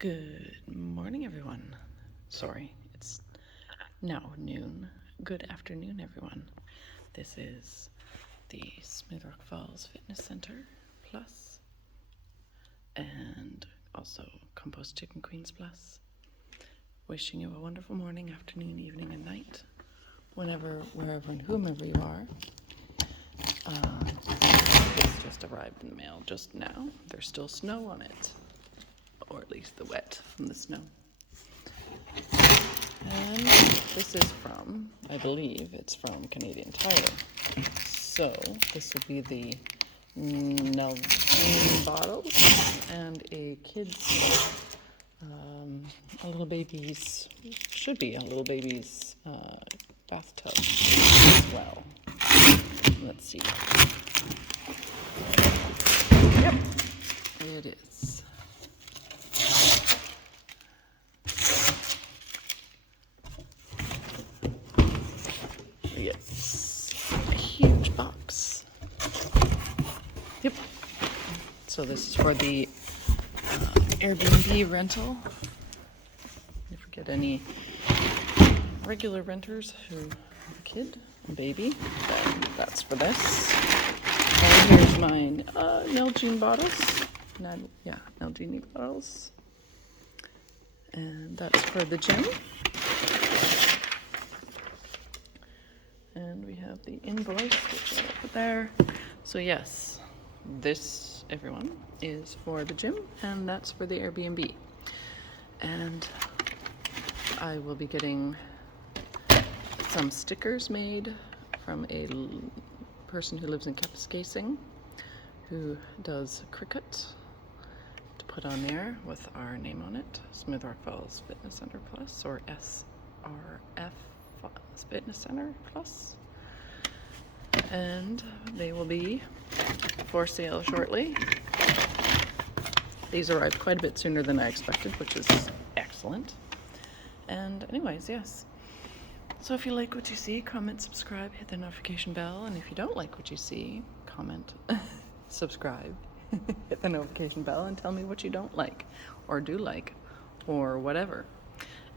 Good morning, everyone. Sorry, it's now noon. Good afternoon, everyone. This is the Smith Rock Falls Fitness Center Plus and also Compost Chicken Queens Plus. Wishing you a wonderful morning, afternoon, evening, and night, whenever, wherever, and whomever you are. This just arrived in the mail just now. There's still snow on it, or at least the wet from the snow. And this is from, I believe it's from Canadian Tire. So this will be the Nalgene bottles and a kid's, a little baby's, should be a little baby's bathtub as well. Let's see. Yep, it is. Yes, a huge box. Yep. So this is for the Airbnb rental. If we get any regular renters who have a kid, a baby, then that's for this. And here's mine, Nalgene bottles. Nalgene bottles. And that's for the gym. And we have the invoice, which I'll put there. So yes, this, everyone, is for the gym, and that's for the Airbnb. And I will be getting some stickers made from a person who lives in Kapuskasing, who does cricket, to put on there with our name on it, Smith Rock Falls Fitness Center Plus, or SRF Fitness Center Plus. And they will be for sale shortly. These arrived quite a bit sooner than I expected, which is excellent. And anyways, yes. So if you like what you see, comment, subscribe, hit the notification bell. And if you don't like what you see, comment, subscribe, hit the notification bell, and tell me what you don't like or do like or whatever.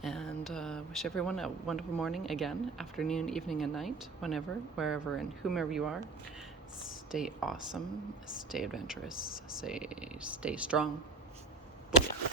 And wish everyone a wonderful morning again, afternoon, evening, and night, whenever, wherever, and whomever you are. Stay awesome, stay adventurous, stay strong. Booyah.